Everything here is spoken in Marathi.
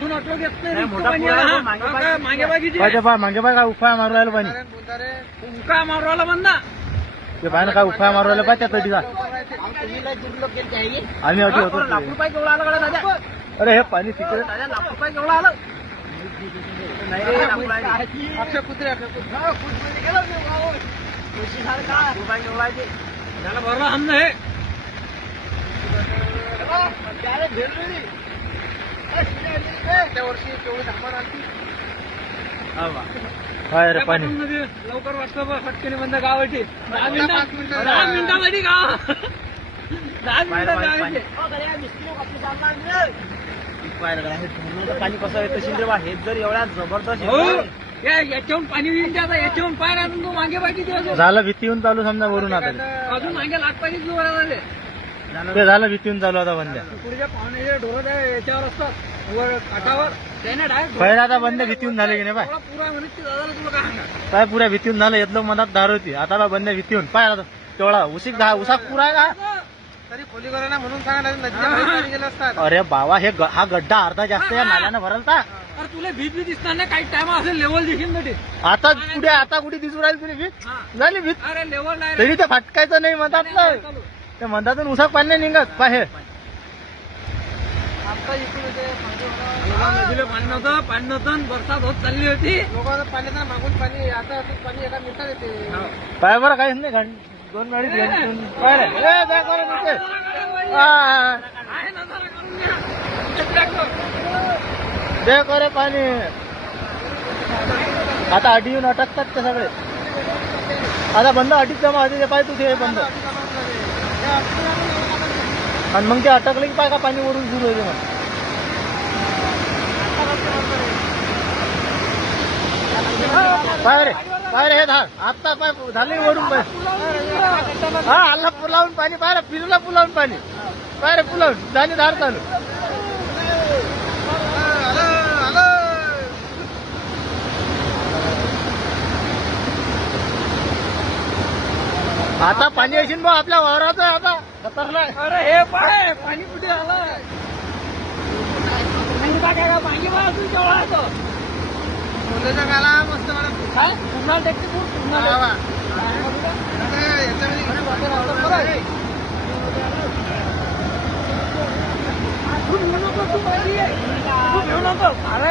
अजून अटलो घेत नाही मागे बागीची मागे बाय काय उफाळा मारू राहिलं पाणी उका मारू राहिला बंदा ते पाहिजे काय उफाळा मारू राहिलं पाहिजे त्या तटीचा आम्ही अटी होतो लाख रुपये केवढा आला गड्या दादा अरे हे पाणी तिकडे लाख रुपये केवढा आलं नाही रे अक्षय कुत्रे त्याला भरला हमने हे त्या वर्षी केवढी धामान आली काय रे पाणी लवकर वाजता फटकेने बंद गावाची 10 मिनिटामध्ये गाव 10 मिनिटात पाणी कसं आहे तशी रे बा हे जर एवढ्या जबरदस्त याच्याहून पाणी येऊन आता याच्याहून पाय तू मागे बाकी झालं भीतीहून चालू समजा वरून आता अजून मागे लाख पाहिजे तू झाले ते झालं भीतीहून चालू आता बंद पुढच्या पाहुणे ढोरं याच्यावर असतात वर काठावर त्याने डायरेक्ट पहिला आता बंद भीतीहून झाले की नाही पाय पुरा म्हणत दादाला तुला काय सांगा काय पुऱ्या भीतीहून झालं येतलं मनात दार होती आता बंद भीतीहून पाय आता तेवढा उसाक पुरा आहे का तरी खोली करा ना म्हणून सांगा नदीच्या गेलं असतात अरे बाबा हे हा गड्डा अर्धा जास्त या नाल्यानं भरलता अरे तुला भीत बी दिसणार नाही काही टाइम असेल लेवल दिसेल ना ते आता कुठे दिसू राहील तुला भीत झाली भीत अरे लेवल नाही तरी ते फटकायचं नाही म्हणतात ना ते म्हणतातून उसाक पाणी नाही निघत बाहेर नदीला पाणी नव्हतं बरसात होत चालली होती लोकांना पाणी मागून पाणी आता पाणी एका मिनिटात येते पाय बरं काहीच नाही 2 मिनिट पाय रे दे करे पाणी आता अटी येऊन अटकतात ते सगळे आता बंद अटीत जमा होते ते पाय तू ते बंद आणि मग ते अटकले की पाय का पाणी वरून सुरू होते मग पाय रे हे धार आता पाय झाले वरून पाय हा आला पुलावून पाणी पाय फिरला पुलावून पाणी पाय रे पुलावून झाली धार चालू आता पाणी असेल बा आपल्या वावराचं आता खतरनाक अरे हे पाय पाणी कुठे आलं पाणी बा तू केवढा येतो मुलाचा गाला मस्त काय पुन्हा टेक्टी तू घेऊ नको अरे